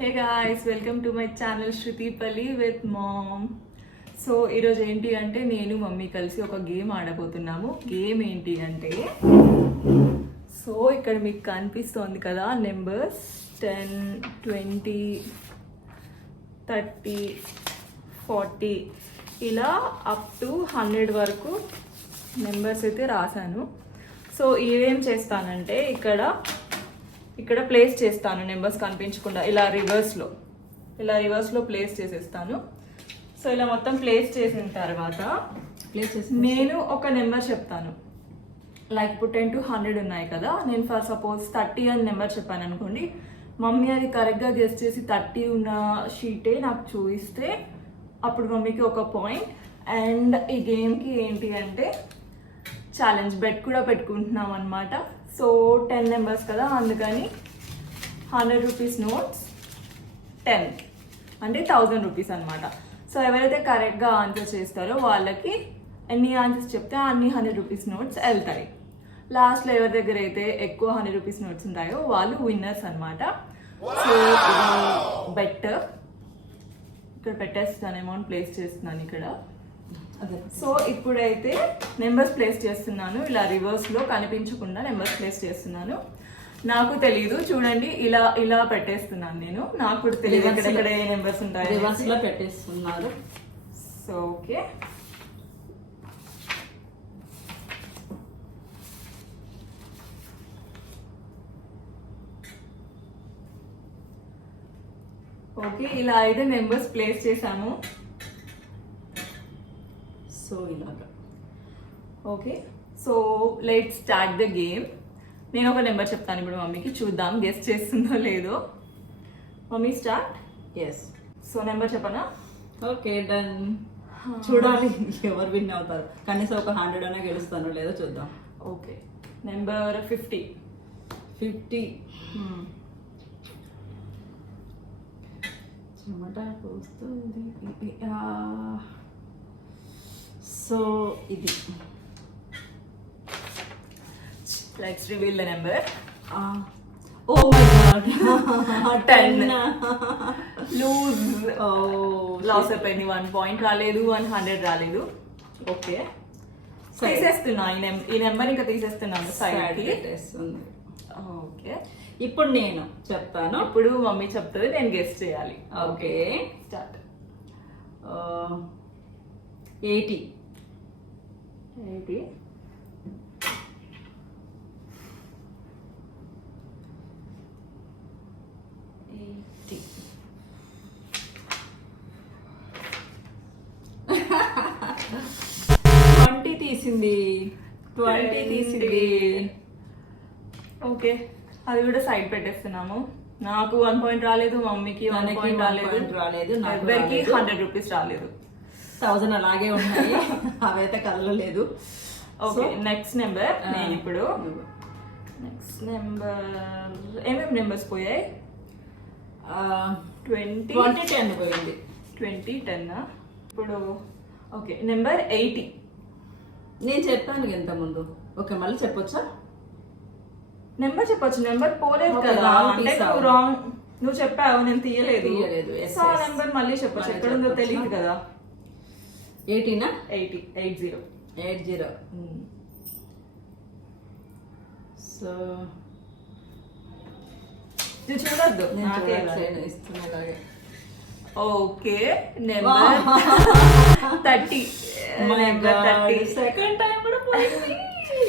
Hey guys, welcome to my channel Shrutipalli with mom. So ఈరోజు ఏంటి అంటే నేను మమ్మీ కలిసి ఒక గేమ్ ఆడబోతున్నాము. గేమ్ ఏంటి అంటే, సో ఇక్కడ మీకు కనిపిస్తోంది కదా నెంబర్స్ 10, 20, 30, 40 ఇలా అప్ టు 100 వరకు నెంబర్స్ అయితే రాశాను. సో ఇవేం చేస్తానంటే ఇక్కడ ప్లేస్ చేస్తాను నెంబర్స్ కనిపించకుండా ఇలా రివర్స్లో ప్లేస్ చేసేస్తాను. సో ఇలా మొత్తం ప్లేస్ చేసిన తర్వాత నేను ఒక నెంబర్ చెప్తాను. లైక్ ఇప్పుడు 10 to 100 ఉన్నాయి కదా, నేను ఫర్ సపోజ్ 30 అని నెంబర్ చెప్పాను అనుకోండి. మమ్మీ అది కరెక్ట్గా గెస్ చేసి 30 ఉన్న షీటే నాకు చూపిస్తే అప్పుడు మమ్మీకి ఒక పాయింట్. అండ్ ఈ గేమ్కి ఏంటి అంటే ఛాలెంజ్ బెట్ కూడా పెట్టుకుంటున్నాం అనమాట. సో 10 నెంబర్స్ కదా, అందుకని 100 రూపీస్ నోట్స్ 10 అంటే 1000 రూపీస్ అనమాట. సో ఎవరైతే కరెక్ట్గా ఆన్సర్ చేస్తారో వాళ్ళకి ఎన్ని ఆన్సర్స్ చెప్తే అన్ని 100 రూపీస్ నోట్స్ వెళ్తాయి. లాస్ట్లో ఎవరి దగ్గర అయితే ఎక్కువ 100 రూపీస్ నోట్స్ ఉంటాయో వాళ్ళు విన్నర్స్ అనమాట. సో ఇది బెట్ ఇక్కడ పెట్టేస్తున్నాను, అమౌంట్ ప్లేస్ చేస్తున్నాను ఇక్కడ. సో ఇప్పుడైతే నెంబర్స్ ప్లేస్ చేస్తున్నాను, ఇలా రివర్స్లో కనిపించకుండా నెంబర్స్ ప్లేస్ చేస్తున్నాను. నాకు తెలీదు, చూడండి ఇలా పెట్టేస్తున్నాను నేను. నాకు కూడా తెలియదు ఎక్కడెక్కడ ఏ నెంబర్స్ ఉంటాయి, రివర్స్లో పెట్టేస్తున్నారు. సో ఓకే, ఇలా అయితే నెంబర్స్ ప్లేస్ చేశాము. సో ఇలాగా okay, so let's start the game. నేను ఒక నెంబర్ చెప్తాను ఇప్పుడు మమ్మీకి, చూద్దాం గెస్ చేస్తుందో లేదో. Mummy start. Yes. So number చెప్పనా? Okay done. చూడాలి ఎవరు విన్ అవుతారు. కనీసం ఒక 100 అనే గెలుస్తాను లేదో చూద్దాం. Okay, number 50. చెమట పోస్తుంది. సో ఇది let's reveal the number. Oh my god 10. Lose. Loss అయిపోయింది. 1 పాయింట్ రాలేదు, 100 రాలేదు. ఓకే, తీసేస్తున్నా ఈ నెంబర్ ఇంకా తీసేస్తున్నాను సైడ్. ఓకే, ఇప్పుడు నేను చెప్తాను. ఇప్పుడు మమ్మీ చెప్తుంది, నేను గెస్ చేయాలి. Okay start. 80. 80. 20 తీసింది. 20 తీసింది. ఓకే, అది కూడా సైడ్ పెట్టేస్తున్నాము. నాకు 1 పాయింట్ రాలేదు, మమ్మీకి 1 పాయింట్ రాలేదు, ఎవరికి 100 రూపీస్ రాలేదు. 1000 అలాగే ఉన్నాయి, అవైతే కదలలేదు. Okay, next number. నేను ఇప్పుడు నెక్స్ట్ నెంబర్ ఏమేమి నెంబర్స్ పోయాయి? 20, 10 పోయింది. 20, 10. ఇప్పుడు ఓకే, నెంబర్ 80. నేను చెప్పాను ఇంత ముందు. ఓకే, మళ్ళీ చెప్పొచ్చా? నెంబర్ చెప్పొచ్చు, నెంబర్ పోలేదు Okay, కదా. wrong అంటే తీసావు. నువ్వు చెప్పావు, నేను తీయలేదు. Yes, సో ఆ yes. నెంబర్ మళ్ళీ చెప్పొచ్చు, ఎక్కడ ఉందో తెలియదు కదా. 80. 80. 80. సో నువ్వు చూడొద్దు, నాకే నేను ఇస్తున్నా ఇలాగే. Okay, number 30. సెకండ్ టైం కూడా పోయింది.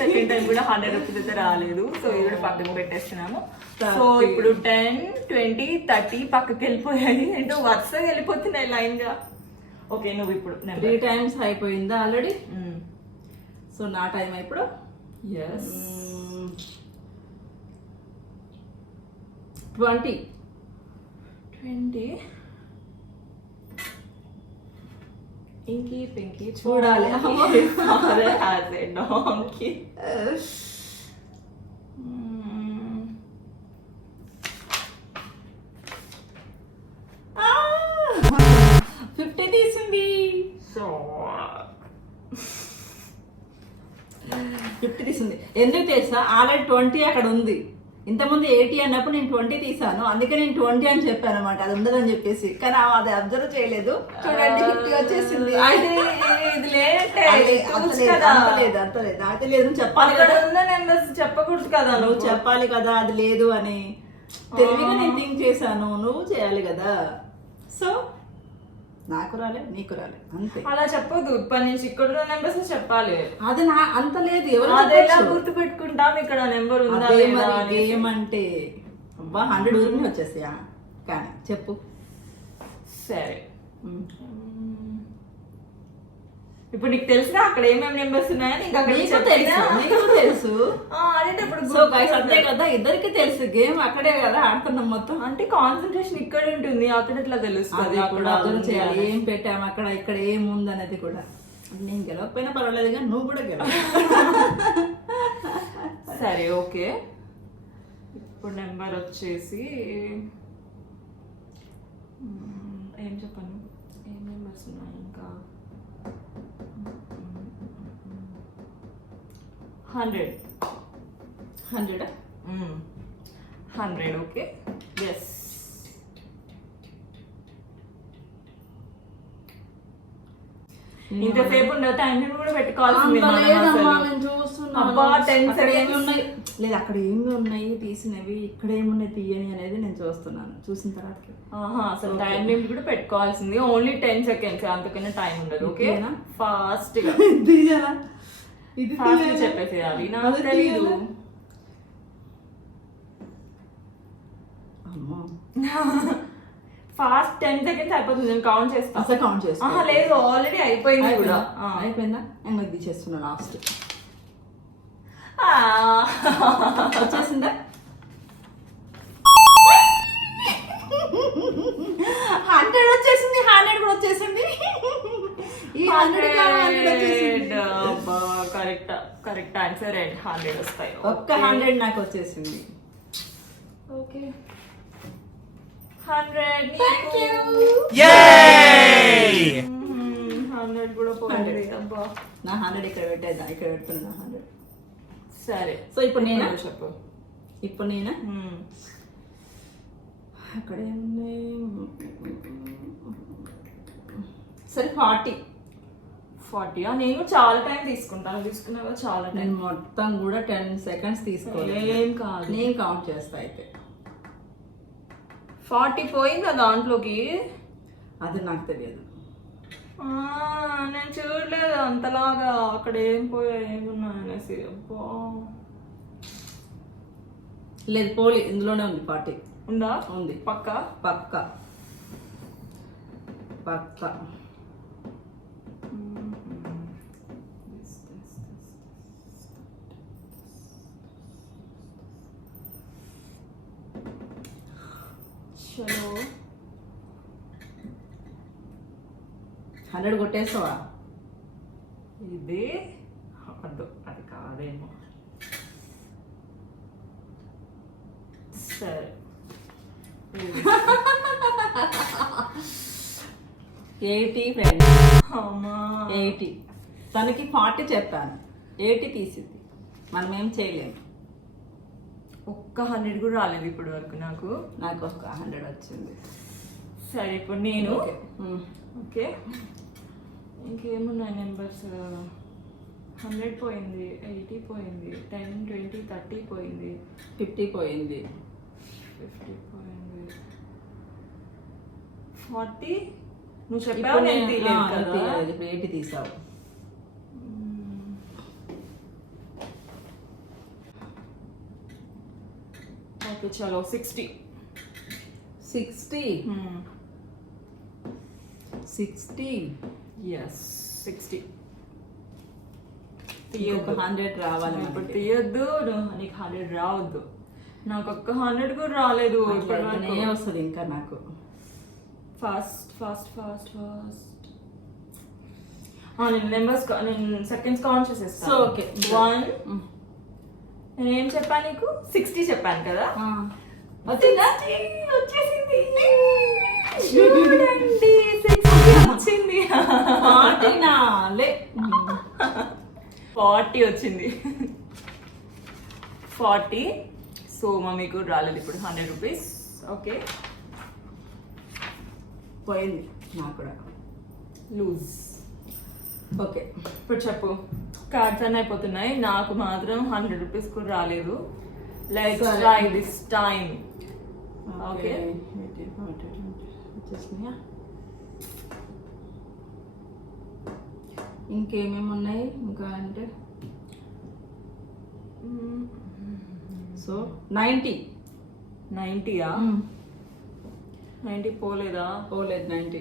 సెకండ్ టైం కూడా 100 రూపీస్ అయితే రాలేదు. సో ఇది కూడా పక్కకు పెట్టేస్తున్నాము. 30. సో ఇప్పుడు 10, 20, 30 పక్కకి వెళ్ళిపోయాయి. ఏంటో వరుసగా వెళ్ళిపోతున్నాయి లైన్ గా. ఓకే, నువ్వు ఇప్పుడు 3 టైమ్స్ అయిపోయిందా ఆల్రెడీ? సో నా టైం ఇప్పుడు. ఎస్. 20. ఇంకీ పింకీ చూడాలి. డాంకీ. 50 తీసింది. సో 50 తీసింది. ఎందుకు తెలుసా, ఆల్రెడీ 20 అక్కడ ఉంది. ఇంతకుముందు 80 అన్నప్పుడు నేను 20 తీసాను, అందుకే నేను 20 అని చెప్పాను అనమాట, అది ఉండదని చెప్పేసి. కానీ ఆమె అది అబ్జర్వ్ చేయలేదు. చూడండి 50 వచ్చేసింది. ఇది లేదంటే అంత లేదు నువ్వు చెప్పాలి కదా, నెంబర్స్ చెప్పకూడదు కదా, నువ్వు చెప్పాలి కదా అది లేదు అని. తెలివిగా నేను థింక్ చేశాను, నువ్వు చేయాలి కదా. సో నాకు రాలే, నీకు రాలే, అంతే. అలా చెప్పదు, ఇప్పటి నుంచి ఇక్కడ నెంబర్స్ చెప్పాలి. అది నా అంత లేదు, ఎవరు అదేలా గుర్తు పెట్టుకుంటాం ఇక్కడ నెంబర్ ఉందా లేదా అని. ఏమంటే అబ్బా 100 ఊరిని వచ్చేసాయా, కానీ చెప్పు. సరే ఇప్పుడు నీకు తెలుసుగా అక్కడ ఏమేమి నెంబర్స్ ఉన్నాయని. ఇంకా నీకు తెలుసు అదే ఇప్పుడు సో గైస్ అంతే కదా, ఇద్దరికి తెలుసు. గేమ్ అక్కడే కదా ఆడుతున్నాం మొత్తం. అంటే కాన్సన్ట్రేషన్ ఇక్కడ ఉంటుంది, అక్కడ ఎట్లా తెలుస్తుంది. అక్కడ అర్థం చేయాలి ఏం పెట్టాము అక్కడ, ఇక్కడ ఏముంది అనేది కూడా. నేను గెలవకపోయినా పర్వాలేదు కానీ నువ్వు కూడా గెలవ. సరే ఓకే, ఇప్పుడు నెంబర్ వచ్చేసి ఏం చెప్పాను, ఏం నెంబర్స్ ఉన్నాయి ఇంకా. 100 ఓకే. ఎస్ ఇంతసేపు ఉన్న టైం కూడా పెట్టుకోవాల్సింది. అబ్బా 10 seconds లేదు, అక్కడ ఏమి ఉన్నాయి తీసినవి, ఇక్కడ ఏమున్నాయి తీయని అనేది నేను చూస్తున్నాను. చూసిన తర్వాత అసలు టైం లిమిట్ కూడా పెట్టుకోవాల్సింది. ఓన్లీ 10 seconds, అంతకన్నా టైం ఉండదు. ఓకే ఫాస్ట్ గా ఫాస్ట్ చెప్పేసేయాలి. నాకు తెలీదు. ఫాస్ట్ 10 seconds అయిపోతుంది, నేను కౌంట్ చేస్తాను. అసలు కౌంట్ చేస్తా లేదు, ఆల్రెడీ అయిపోయింది కూడా. అయిపోయిందా? నేను తీసేస్తున్నా లాస్ట్. వచ్చేసిందా? 100 వచ్చేసింది, 100 కూడా వచ్చేసింది. ఈ 100 కరెక్ట్ ఆన్సర్. 100 వస్తాయి. ఒక్క 100 నాకు వచ్చేసింది. ఓకే 100 కూడా పోయింది. అబ్బా నా 100 ఇక్కడ పెట్టేద్దాం, ఇక్కడ పెడుతున్నా 100. సరే సో ఇప్పుడు నేను చెప్పు. ఇప్పుడు నేనా అక్కడ ఏమున్నాయి? సరే 40. నేను చాలా టైం తీసుకుంటాను, తీసుకున్నా చాలా టైం. నేను మొత్తం కూడా 10 seconds తీసుకోలేదు. ఏం కాదు, నేను కౌంట్ చేస్తా. అయితే 40 పోయిందా దాంట్లోకి? అది నాకు తెలియదు, నేను చూడలేదు అంతలాగా అక్కడ ఏం పోయా ఏమున్నాయి అనేసి. అబ్బా లేదు పోలీ, ఇందులోనే ఉంది 40. ఉందా? ఉంది. పక్క పక్క పక్క. చలో 100 కొట్టేస్తావా? ఇది వద్దు, అది కాదేమో. సరే 80 ఫ్రెండ్స్. అమ్మా 80. తనకి 40 చెప్పాను, 80 తీసింది. మనం ఏం చేయలేము. ఒక్క 100 కూడా రాలేదు ఇప్పటి వరకు నాకు. ఒక 100 వచ్చింది. సరే ఇప్పుడు నేను ఓకే ఇంకేమున్నాయి నెంబర్స్? 100 పోయింది, 80 పోయింది, 10, 20, 30 పోయింది, 50 పోయింది, 50 పోయింది, 40 నువ్వు చెప్పావు, నేను తీయలేదు కదా. ఇప్పుడు 80 తీసావు. ఓకే చలో 60. 60. 60. ఎస్ 60. తీయొద్దు, 100 రావాలి. ఇప్పుడు తీయొద్దు, నీకు 100 రావద్దు. నాకు ఒక్క 100 కూడా రాలేదు. వస్తుంది ఇంకా నాకు. Fast fast fast fast. నేను నెంబర్స్, నేను సెకండ్స్ కౌంట్ చేసేస్తాను. So okay 1. నేనేం చెప్పాను నీకు? 60 చెప్పాను కదా. వచ్చిందా? వచ్చేసింది. చూడండి 60 వచ్చింది. 40 వచ్చింది. 40. సో సో మమ్మీకి కూడా రాలేదు ఇప్పుడు 100 రూపీస్. ఓకే, పోయింది నాకు కూడా. లూజ్. ఓకే, ఇప్పుడు చెప్పు, కార్డ్స్ అన్నీ అయిపోతున్నాయి, నాకు మాత్రం 100 రూపీస్ కూడా రాలేదు. Let's try this time. Okay, వచ్చేసినాయా? ఇంకేమేమి ఉన్నాయి ఇంకా అంటే సో 90యా? 90 పోలేదా? పోలేదు 90.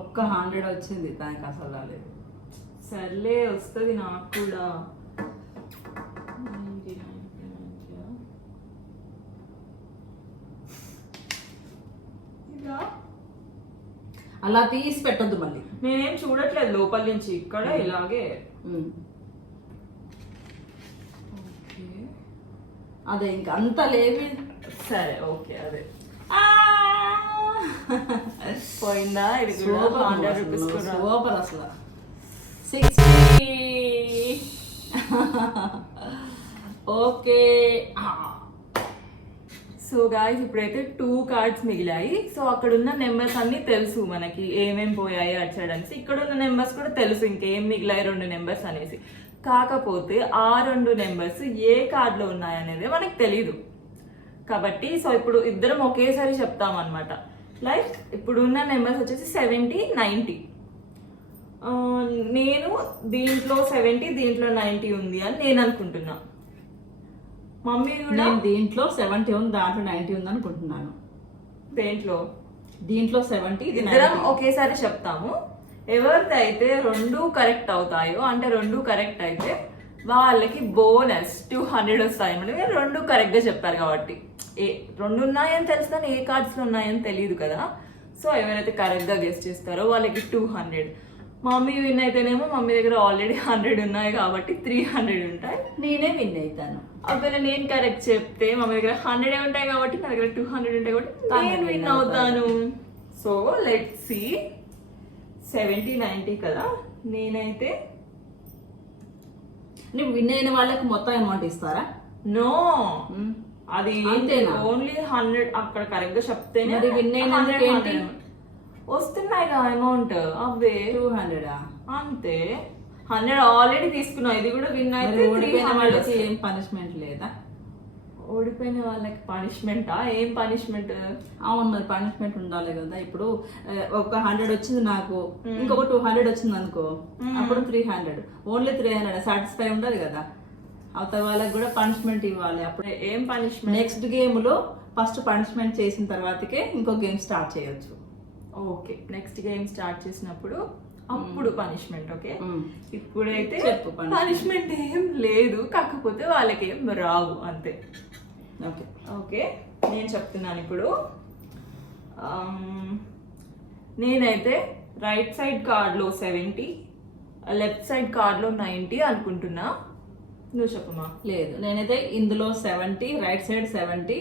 ఒక్క 100 వచ్చింది, దానికి అసలు రాలేదు. సర్లే, వస్తుంది నాకు కూడా. అలా తీసి పెట్టద్దు మళ్ళీ. నేనేం చూడట్లేదు లోపల నుంచి, ఇక్కడ ఇలాగే. అదే ఇంకా అంత లేవి. సరే ఓకే, అదే పోయిందా? ఇది కూడా 100 రూపీస్ కూడా. సూపర్ అసలు. 60. ఓకే. సో గాయ్స్, ఇప్పుడైతే 2 కార్డ్స్ మిగిలాయి. సో అక్కడ ఉన్న నెంబర్స్ అన్ని తెలుసు మనకి, ఏమేం పోయాయి అటు సైడ్ అనేసి. ఇక్కడ ఉన్న నెంబర్స్ కూడా తెలుసు, ఇంకేం మిగిలాయి 2 నెంబర్స్ అనేసి. కాకపోతే ఆ 2 నెంబర్స్ ఏ కార్డులో ఉన్నాయి అనేది మనకి తెలీదు కాబట్టి, సో ఇప్పుడు ఇద్దరం ఒకేసారి చెప్తాం అనమాట. లైక్ ఇప్పుడు ఉన్న నెంబర్స్ వచ్చేసి 70, 90. నేను దీంట్లో 70, దీంట్లో 90 ఉంది అని నేను అనుకుంటున్నా. మమ్మీ కూడా దీంట్లో 70 ఉంది, దాంట్లో 90 ఉంది అనుకుంటున్నాను. దీంట్లో 70, ఇద్దరం ఒకేసారి చెప్తాము. ఎవరిదైతే 2 కరెక్ట్ అవుతాయో, అంటే 2 కరెక్ట్ అయితే వాళ్ళకి బోనస్ 200 వస్తాయి. అంటే మీరు 2 కరెక్ట్ గా చెప్పారు కాబట్టి. 2 ఉన్నాయని తెలుసు కానీ ఏ కార్డ్స్ లో ఉన్నాయని తెలియదు కదా. సో ఎవరైతే కరెక్ట్ గా గెస్ట్ చేస్తారో వాళ్ళకి 200. మమ్మీ విన్ అయితేనేమో మమ్మీ దగ్గర ఆల్రెడీ 100 ఉన్నాయి కాబట్టి 300 ఉంటాయి. నేనే విన్ అవుతాను. ఒకవేళ నేను కరెక్ట్ చెప్తే మమ్మీ దగ్గర 100 ఉంటాయి కాబట్టి నా దగ్గర 200 ఉంటాయి కాబట్టి నేను విన్ అవుతాను. So let's see. 70, 90 కదా. నేనైతే నువ్వు విన్ అయిన వాళ్ళకి మొత్తం అమౌంట్ ఇస్తారా? నో, అది ఓన్లీ 100 అక్కడ కరెక్ట్ గా చెప్తేనే విన్ అయిన వస్తున్నాయి కదా అమౌంట్. అవే 200 అంతే. 100 ఆల్రెడీ తీసుకున్నావు, ఇది కూడా విన్ అయితే. వాళ్ళకి ఏం పనిష్మెంట్ లేదా? ఓడిపోయిన వాళ్ళకి పనిష్మెంటా? ఏం పనిష్మెంట్? అవును, మరి పనిష్మెంట్ ఉండాలి కదా. ఇప్పుడు ఒక 100 వచ్చింది నాకు, ఇంకొక 200 వచ్చింది అనుకో, అప్పుడు 300. ఓన్లీ 300 సాటిస్ఫై ఉండాలి కదా. అవతల వాళ్ళకి కూడా పనిష్మెంట్ ఇవ్వాలి. అప్పుడు ఏం పనిష్మెంట్? నెక్స్ట్ గేమ్ లో ఫస్ట్ పనిష్మెంట్ చేసిన తర్వాతకే ఇంకో గేమ్ స్టార్ట్ చేయొచ్చు. ఓకే, నెక్స్ట్ గేమ్ స్టార్ట్ చేసినప్పుడు అప్పుడు పనిష్మెంట్. ఓకే, ఇప్పుడైతే పనిష్మెంట్ ఏం లేదు, కాకపోతే వాళ్ళకి ఏం రావు అంతే. ఓకే ఓకే, నేను చెప్తున్నాను ఇప్పుడు. నేనైతే రైట్ సైడ్ కార్డ్లో 70, లెఫ్ట్ సైడ్ కార్డ్లో 90 అనుకుంటున్నా. నువ్వు చెప్పమా. లేదు, నేనైతే ఇందులో 70, రైట్ సైడ్ 70,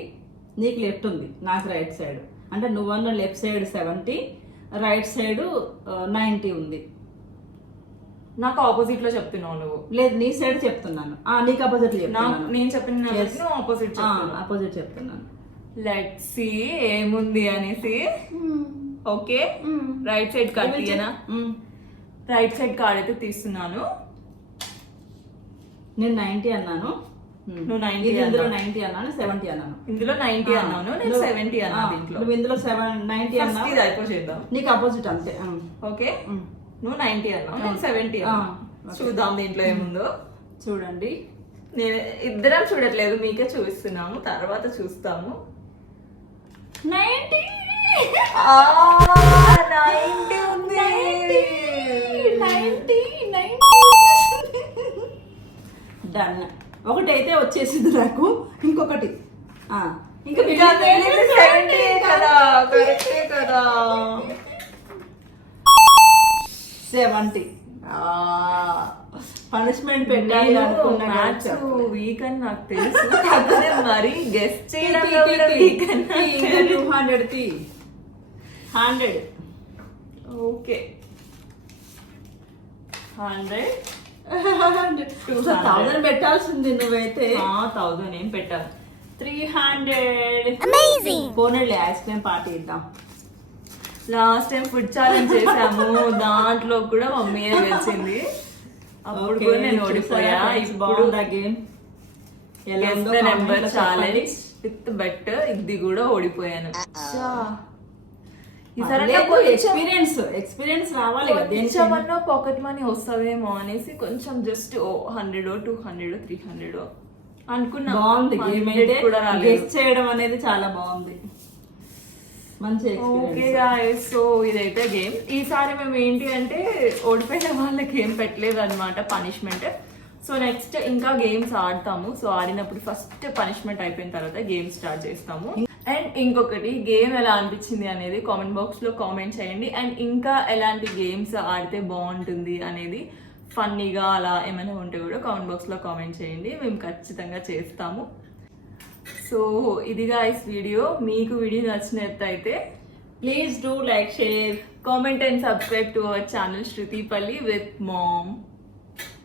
నీకు లెఫ్ట్ ఉంది, నాకు రైట్ సైడ్. అంటే నువ్వన్న లెఫ్ట్ సైడ్ 70, రైట్ సైడ్ 90 ఉంది. నాకు ఆపోజిట్ లో చెప్తున్నావు నువ్వు. లేదు, నీ సైడ్ చెప్తున్నాను. నీకు ఆపోజిట్ నేను చెప్పిన ఆపోజిట్ ఆపోజిట్ చెప్తున్నాను. లెట్స్ సీ ఏముంది అనేసి. ఓకే, రైట్ సైడ్ కార్డ్ తీయనా? రైట్ సైడ్ కార్డ్ అయితే తీస్తున్నాను. నేను 90 అన్నాను, నువ్వు 90 ఇందులో 90 అన్నాను, 70 అన్నాను. ఇందులో 90 అన్నాను, నేను 70 అన్నాను. దీంట్లో నువ్వు ఇందులో 90 అన్నావు. ఇది అయిపో చేద్దాం. నీకు ఆపోజిట్ అంతే. ఓకే, నువ్వు 90 అన్నావు, నేను 70 అన్నాను. చూద్దాం దీంట్లో ఏముందో. చూడండి, నేను ఇద్దరం చూడట్లేదు, మీకే చూపిస్తున్నాము, తర్వాత చూస్తాము. 90 ఉంది. 90 డన్. ఒకటైతే వచ్చేసింది నాకు, ఇంకొకటి ఇంకా 70 కదా, కరెక్టే కదా. 70 పనిష్మెంట్ పెట్టాలి అనుకున్నా కదా, మ్యాథ్స్ చెప్పలేదు. వీక్ అని నాకు తెలుసు కాకపోతే మరి గెస్ట్ చేయడంలో కూడా వీక్ అని నాకు తెలియదు. 200 100 ఓకే 100 1000 పెట్టాల్సింది నువ్వైతే. 1000 ఏం పెట్టాను. 300 పోనీలే ఐస్ క్రీమ్ పార్టీ ఇద్దాం. లాస్ట్ టైం ఫుడ్ ఛాలెంజ్ చేసాము, దాంట్లో కూడా మమ్మీ గెలిచింది. అప్పుడు కూడా నేను ఓడిపోయా. ఇప్పుడు బాగుందా గేమ్? ఎలా ఉందో నెంబర్ comment లో ఛాలెంజ్ చెప్పండి. విత్ బెట్ ఇది కూడా ఓడిపోయాను. పర్లేదు, ఎక్స్పీరియన్స్ రావాలి కదా దేనికైనా. కొంచెమన్నా పాకెట్ మనీ వస్తుందేమో అనేసి కొంచెం జస్ట్ 100 200 300 అనుకున్నా. బాగుంది గేమ్ 100 అయితే. కూడా రాలేదు. గెస్ చేయడం అనేది చాలా బాగుంది, మంచి ఓకే ఎక్స్పీరియన్స్. గాయ్స్, సో ఇదైతే గేమ్. ఈసారి మేము ఏంటి అంటే ఓడిపోయిన వాళ్ళకి ఏం పెట్టలేదు అనమాట పనిష్మెంట్. సో నెక్స్ట్ ఇంకా గేమ్స్ ఆడతాము. సో ఆడినప్పుడు ఫస్ట్ పనిష్మెంట్ అయిపోయిన తర్వాత గేమ్ స్టార్ట్ చేస్తాము. అండ్ ఇంకొకటి, గేమ్ ఎలా అనిపించింది అనేది కామెంట్ బాక్స్ లో కామెంట్ చేయండి. అండ్ ఇంకా ఎలాంటి గేమ్స్ ఆడితే బాగుంటుంది అనేది ఫన్నీగా అలా ఏమైనా ఉంటే కూడా కామెంట్ బాక్స్ లో కామెంట్ చేయండి, మేము ఖచ్చితంగా చేస్తాము. సో ఇది గాయ్స్ వీడియో. మీకు వీడియో నచ్చినట్టయితే please do like, share, comment and subscribe to our channel Shruti Palli with Mom.